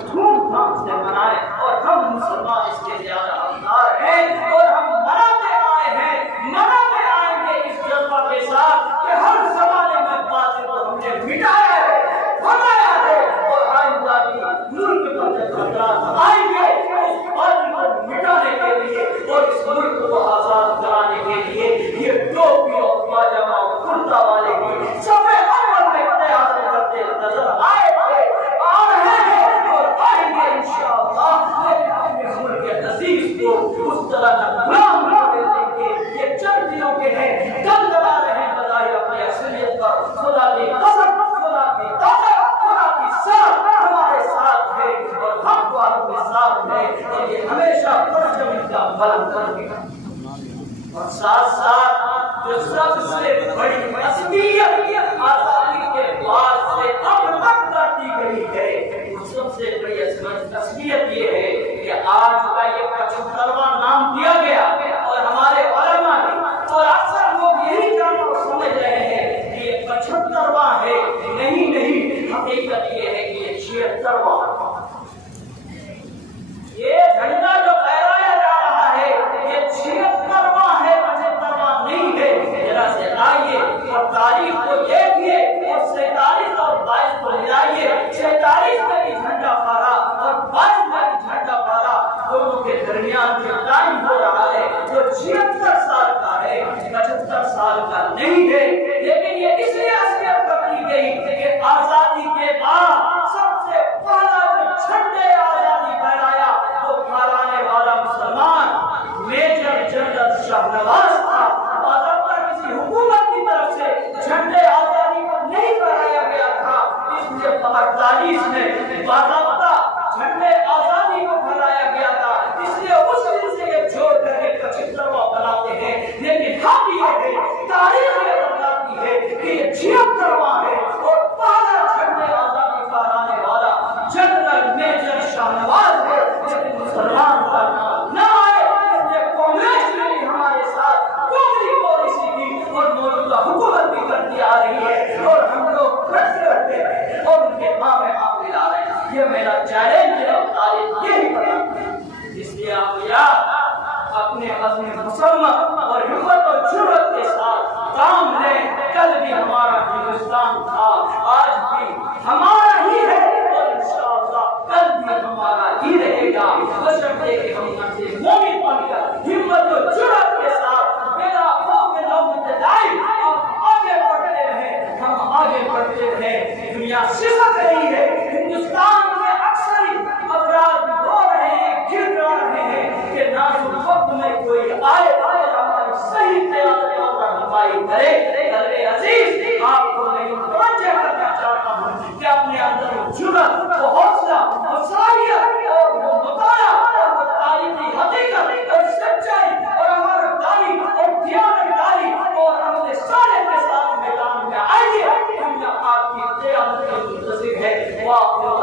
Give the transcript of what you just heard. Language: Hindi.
धूमधाम से मनाए और हम मुसलमान इसके ज्यादा हकदार हैं और हम मनाते आए हैं, मनाते आएंगे इस जज्बा के साथ कि हर जमाने में बातें तो हमने मिटाया है, बनाया है और आइंदा भी मुल्क पर जब खतरा आएंगे इस बात को मिटाने के लिए और इस मुल्क को आजाद कराने के लिए ये टोपी और पाजामा और कुर्ता वाले भी सबे अमल में तैयार करते नजर आए थे, आ रहे हैं और आएंगे इंशाअल्लाह। लेकिन अपने मुल्क के अजीज को उस तरह गुलाम कर देंगे। ये चंद दिनों के हैं, कल लगा रहे हैं बजाय अपनी असलियत पर। खुदा की कसम, खुदा की ताकत, खुदा की साथ हमारे साथ है और हम वालों के साथ है और ये हमेशा परचम का बल करेगा। और साथ साथ जो सबसे बड़ी असलियत आजादी के बाद से अब तक काटी गई है, वो सबसे बड़ी असलियत ये है कि आज का ये 75वां नाम दिया गया और हमारे उलमा ने और अक्सर लोग यही जानकर समझ रहे हैं कि ये 75वां है। नहीं नहीं, हकीकत ये है कि ये 76वां। ये झंडा जो फहराया जा रहा है ये 76वां है, 75वां नहीं है। जरा से आइए और तारीख को देखिए और 47 और 22 को मिलाइए। 46 में भी झंडा फहरा और 22 में भी झंडा फहरा, दोनों के दरमियान जो टाइम हो रहा है वो 76 साल का है, 75 साल का नहीं है। लेकिन ये इसलिए असलियत पकड़ी गई कि आजादी के बाद सबसे पहला जो झंडे आजादी फहराया वो फहराने वाला मुसलमान मेजर जनरल शाहनवाज था। बाकायदा किसी हुकूमत की तरफ से झंडे आजादी को नहीं फहराया गया था, इसलिए 48 में बाकायदा झंडे आजादी को फहराया गया था, इसलिए उस दिन से ये जोड़ करके 75वां बनाते हैं। लेकिन हम ये है तारीख में बताती है कि ये 76वां है और पहला झंडे आजादी फहराने वाला जनरल मेजर शाहनवाज है। लेकिन मुसलमान का नाम न आए, इसलिए कांग्रेस ने भी हमारे साथ कोमरी पॉलिसी की और मौजूदा हुकूमत भी करती आ रही है और हम लोग खड़े रहते हैं और उनके माँ में आप मिला रहे हैं। ये मेरा चैलेंज है और तारीख यही बताती। इसलिए आप यार अपने अज़्म मुसम्मा और हिम्मत और जुर्रत के साथ काम लें। कल भी हमारा हिंदुस्तान था, आज भी हमारा ही है और इंशाअल्लाह कल भी हमारा ही रहेगा। बशर्ते कि हम अपने मोमिन बनकर हिम्मत और जुर्रत के साथ मेरा खौफ लौटलाई आगे बढ़ते रहें, हम आगे बढ़ते रहें। दुनिया सिसक रही है, हिंदुस्तान में अक्सर अफराद रो रहे हैं, गिर रहे हैं कि नाजुक वक्त में कोई आए और हमारी सही क़यादत और रहनुमाई करे। अरे अजीज, आपको नहीं तवज्जो करना चाहता हूँ कि अपने अंदर वो जुर्रत, वो हौसला, वो सालियत और वो मुताला और वो तारीखी हकीकत और सच्चाई और हमारा दानी और दियानतदारी और अपने सारे के साथ मैदान में आइए। दुनिया आपकी क़यादत के मुंतज़िर है। वाह।